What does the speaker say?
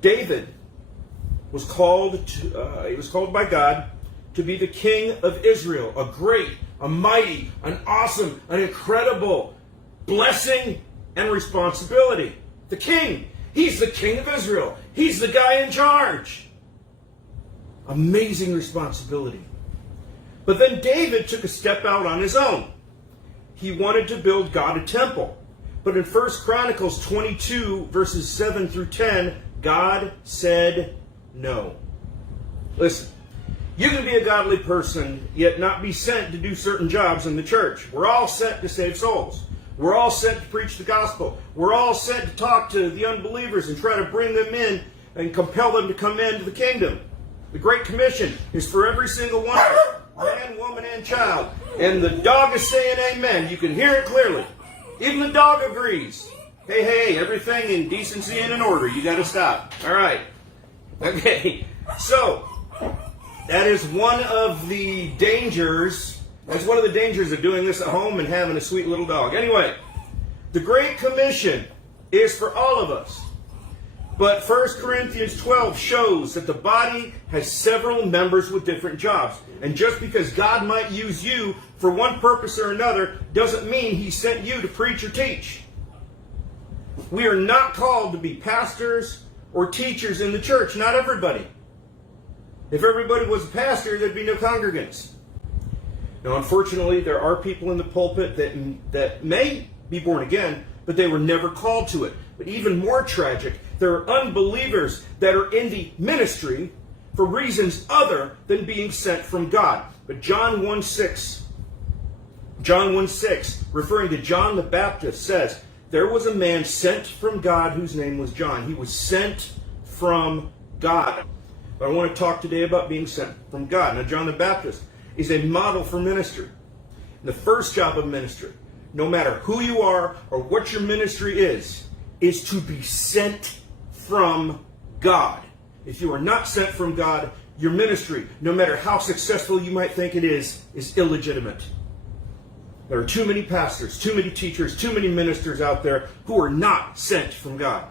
David was called he was called by God to be the king of Israel, a great, a mighty, an awesome, an incredible blessing and responsibility. The king. He's the king of Israel. He's the guy in charge. Amazing responsibility. But then David took a step out on his own. He wanted to build God a temple. But in 1 Chronicles 22, verses 7 through 10, God said no. Listen, you can be a godly person, yet not be sent to do certain jobs in the church. We're all sent to save souls. We're all sent to preach the gospel. We're all sent to talk to the unbelievers and try to bring them in and compel them to come into the kingdom. The Great Commission is for every single one of us, man, woman, and child. And the dog is saying amen. You can hear it clearly. Even the dog agrees. Hey, everything in decency and in order. You got to stop. All right. Okay. So, that is one of the dangers. That's one of the dangers of doing this at home and having a sweet little dog. Anyway, the Great Commission is for all of us. But 1 Corinthians 12 shows that the body has several members with different jobs. And just because God might use you for one purpose or another doesn't mean He sent you to preach or teach. We are not called to be pastors or teachers in the church. Not everybody. If everybody was a pastor, there'd be no congregants. Now, unfortunately, there are people in the pulpit that may be born again, but they were never called to it. But even more tragic, there are unbelievers that are in the ministry for reasons other than being sent from God. But John 1:6, referring to John the Baptist, says, there was a man sent from God whose name was John. He was sent from God. But I want to talk today about being sent from God. Now, John the Baptist is a model for ministry. And the first job of ministry, no matter who you are or what your ministry is to be sent from God. If you are not sent from God, your ministry, no matter how successful you might think it is illegitimate. There are too many pastors, too many teachers, too many ministers out there who are not sent from God.